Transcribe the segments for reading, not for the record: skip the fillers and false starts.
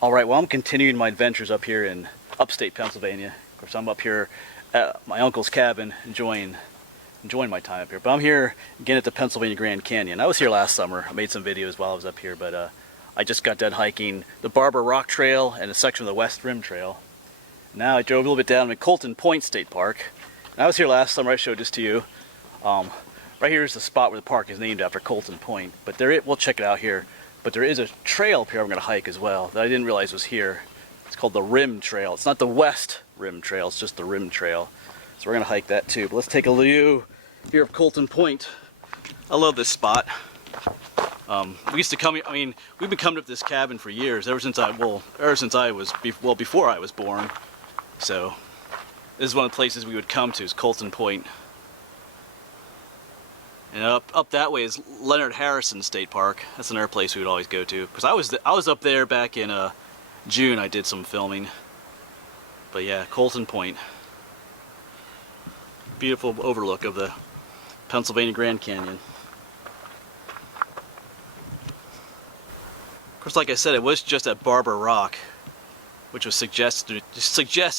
Alright, well, I'm continuing my adventures up here in upstate Pennsylvania. Of course, I'm up here at my uncle's cabin enjoying my time up here. But I'm here again at the Pennsylvania Grand Canyon. I was here last summer. I made some videos while I was up here, but I just got done hiking the Barber Rock Trail and a section of the West Rim Trail. Now I drove a little bit down to Colton Point State Park. And I was here last summer. I showed this to you. Right here is the spot where the park is named after, Colton Point. But we'll check it out here. But there is a trail up here I'm going to hike as well that I didn't realize was here. It's called the Rim Trail. It's not the West Rim Trail, it's just the Rim Trail. So we're going to hike that too. But let's take a view here of Colton Point. I love this spot. We used to come here, we've been coming up to this cabin for years, before I was born. So this is one of the places we would come to, is Colton Point. And up that way is Leonard Harrison State Park. That's another place we would always go to. Because I was up there back in June. I did some filming. But yeah, Colton Point. Beautiful overlook of the Pennsylvania Grand Canyon. Of course, like I said, it was just at Barber Rock, which was suggested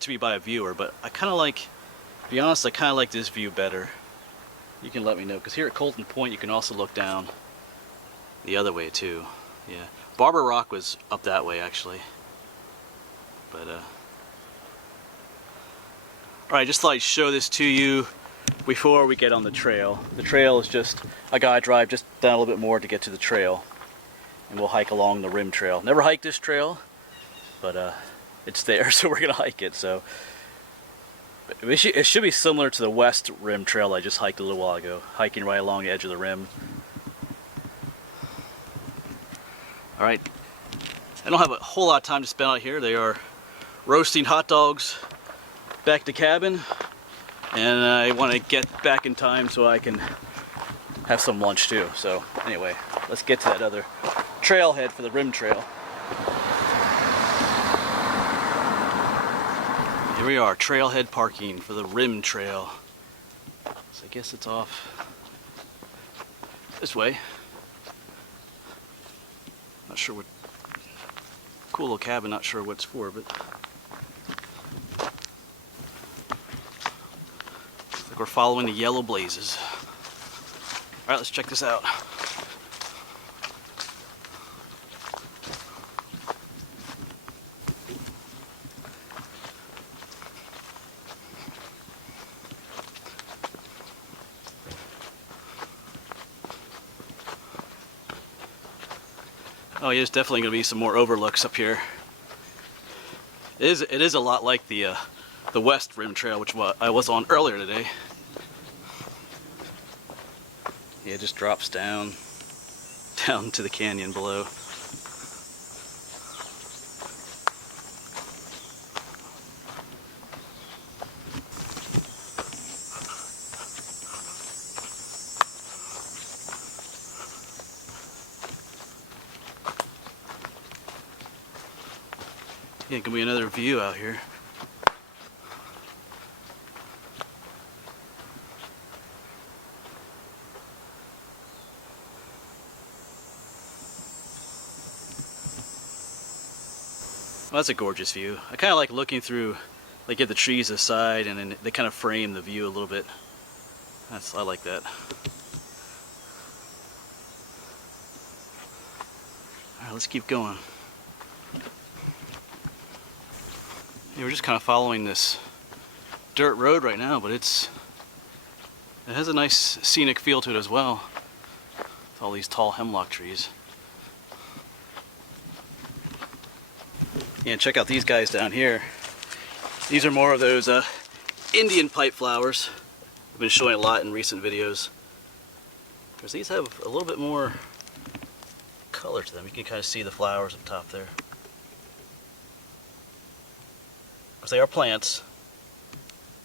to me by a viewer. But I kind of like, to be honest, I kind of like this view better. You can let me know, because here at Colton Point you can also look down the other way too. Yeah, Barber Rock was up that way actually. But alright, just thought I'd show this to you before we get on the trail. The trail is just, I gotta drive just down a little bit more to get to the trail. And we'll hike along the Rim Trail. Never hiked this trail, but it's there, so we're gonna hike it. So it should be similar to the West Rim Trail I just hiked a little while ago, hiking right along the edge of the rim. Alright, I don't have a whole lot of time to spend out here. They are roasting hot dogs back to cabin, and I want to get back in time so I can have some lunch too. So anyway, let's get to that other trailhead for the Rim Trail. Here we are, Trailhead Parking for the Rim Trail. So I guess it's off this way. Not sure what, cool little cabin, not sure what it's for, but looks like we're following the yellow blazes. Alright, let's check this out. Oh yeah, there's definitely going to be some more overlooks up here. It is a lot like the West Rim Trail, which I was on earlier today. Yeah, it just drops down to the canyon below. Yeah, it can be another view out here. Well, that's a gorgeous view. I kind of like looking through, like get the trees aside, and then they kind of frame the view a little bit. I like that. All right, let's keep going. Yeah, we're just kind of following this dirt road right now, but it has a nice scenic feel to it as well, with all these tall hemlock trees. Yeah, check out these guys down here. These are more of those Indian pipe flowers I've been showing a lot in recent videos, because these have a little bit more color to them. You can kind of see the flowers up top there. Because they are plants,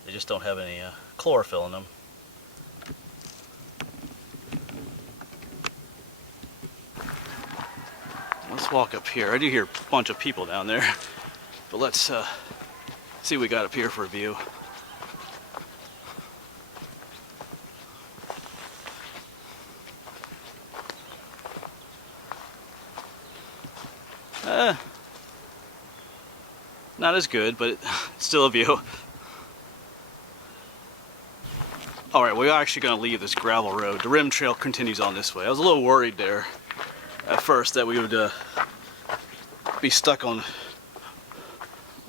they just don't have any chlorophyll in them. Let's walk up here. I do hear a bunch of people down there, but let's see what we got up here for a view. Not as good, but it's still a view. Alright, we're actually going to leave this gravel road. The rim trail continues on this way. I was a little worried there at first that we would be stuck on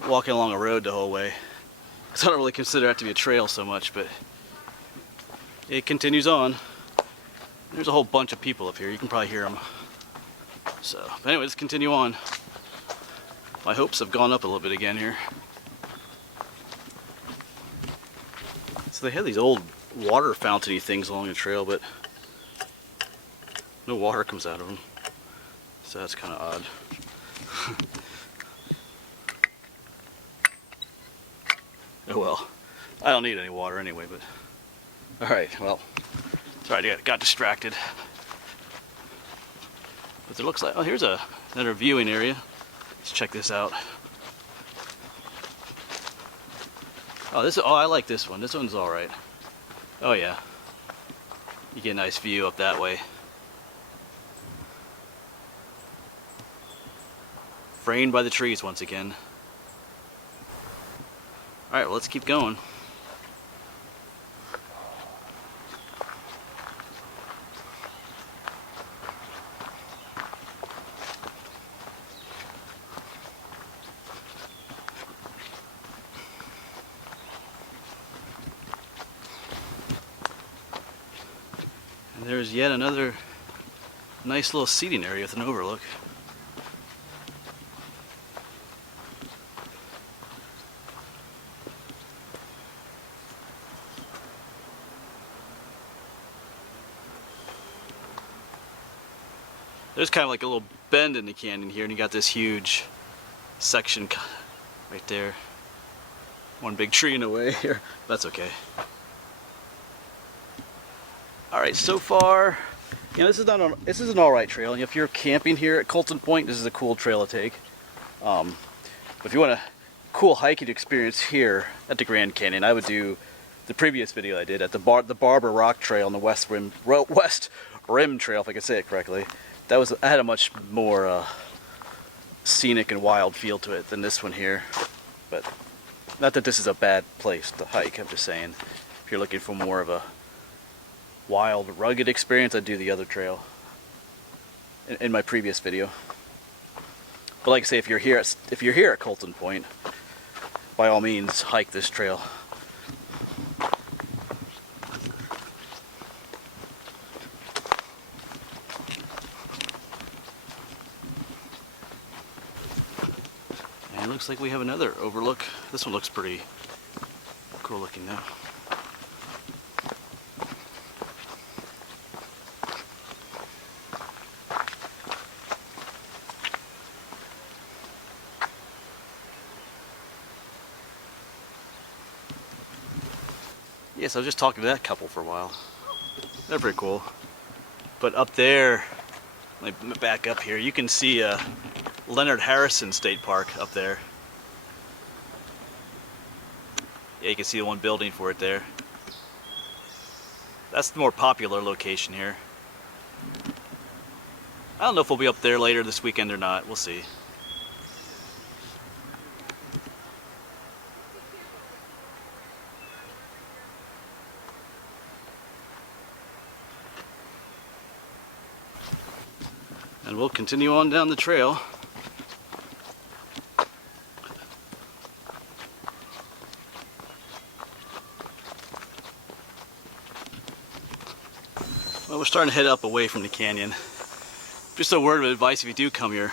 walking along a road the whole way. Because I don't really consider that to be a trail so much, but it continues on. There's a whole bunch of people up here. You can probably hear them. So, but anyway, let's continue on. My hopes have gone up a little bit again here. So they have these old water fountainy things along the trail, but no water comes out of them. So that's kind of odd. Oh well, I don't need any water anyway, but alright, well, sorry, I got distracted. But it looks like, oh, here's another viewing area. Let's check this out. Oh, I like this one. This one's alright. Oh yeah. You get a nice view up that way. Framed by the trees once again. Alright, well, let's keep going. And there's yet another nice little seating area with an overlook. There's kind of like a little bend in the canyon here, and you got this huge section right there. One big tree in the way here. That's okay. Alright, so far, you know, this is an alright trail. And if you're camping here at Colton Point, this is a cool trail to take. But if you want a cool hiking experience here at the Grand Canyon, I would do the previous video I did at the Barber Rock Trail on the West Rim Trail, if I could say it correctly. I had a much more scenic and wild feel to it than this one here. But not that this is a bad place to hike, I'm just saying if you're looking for more of a wild, rugged experience, I'd do the other trail in my previous video. But like I say, if you're here at Colton Point, by all means hike this trail. And it looks like we have another overlook. This one looks pretty cool looking now. Yes, I was just talking to that couple for a while. They're pretty cool. But up there, let me back up here, you can see Leonard Harrison State Park up there. Yeah, you can see the one building for it there. That's the more popular location here. I don't know if we'll be up there later this weekend or not. We'll see. And we'll continue on down the trail. Well, we're starting to head up away from the canyon. Just a word of advice if you do come here.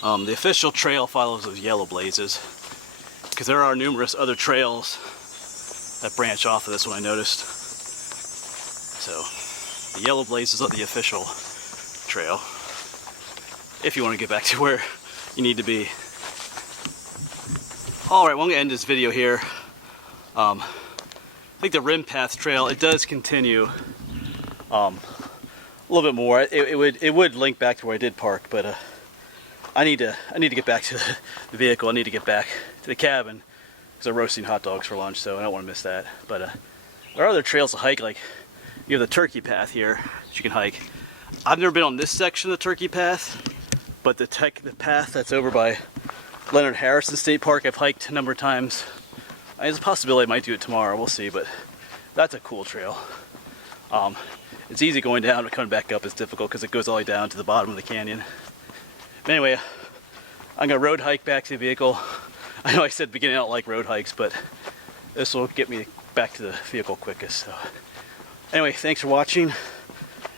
The official trail follows those yellow blazes, because there are numerous other trails that branch off of this one, I noticed. So, the yellow blazes are the official trail, if you want to get back to where you need to be. Alright, well, I'm going to end this video here. I think the Rim Path Trail, it does continue a little bit more. It would link back to where I did park, but I need to get back to the vehicle. I need to get back to the cabin because I'm roasting hot dogs for lunch, so I don't want to miss that. But there are other trails to hike, like you have the Turkey Path here that you can hike. I've never been on this section of the Turkey Path, but the path that's over by Leonard Harrison State Park I've hiked a number of times. There's a possibility I might do it tomorrow, we'll see, but that's a cool trail. It's easy going down, but coming back up is difficult because it goes all the way down to the bottom of the canyon. But anyway, I'm gonna road hike back to the vehicle. I know I said beginning I don't like road hikes, but this will get me back to the vehicle quickest. So anyway, thanks for watching, and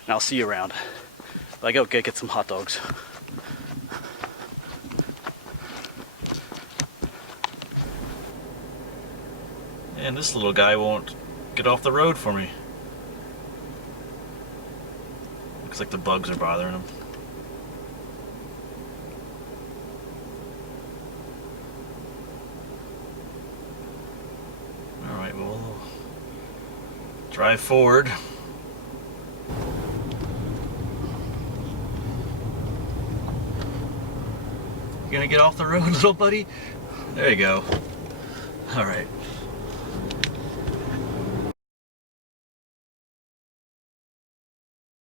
I'll see you around. I go get some hot dogs. And this little guy won't get off the road for me. Looks like the bugs are bothering him. Alright, well, we'll drive forward. You gonna get off the road, little buddy? There you go. Alright.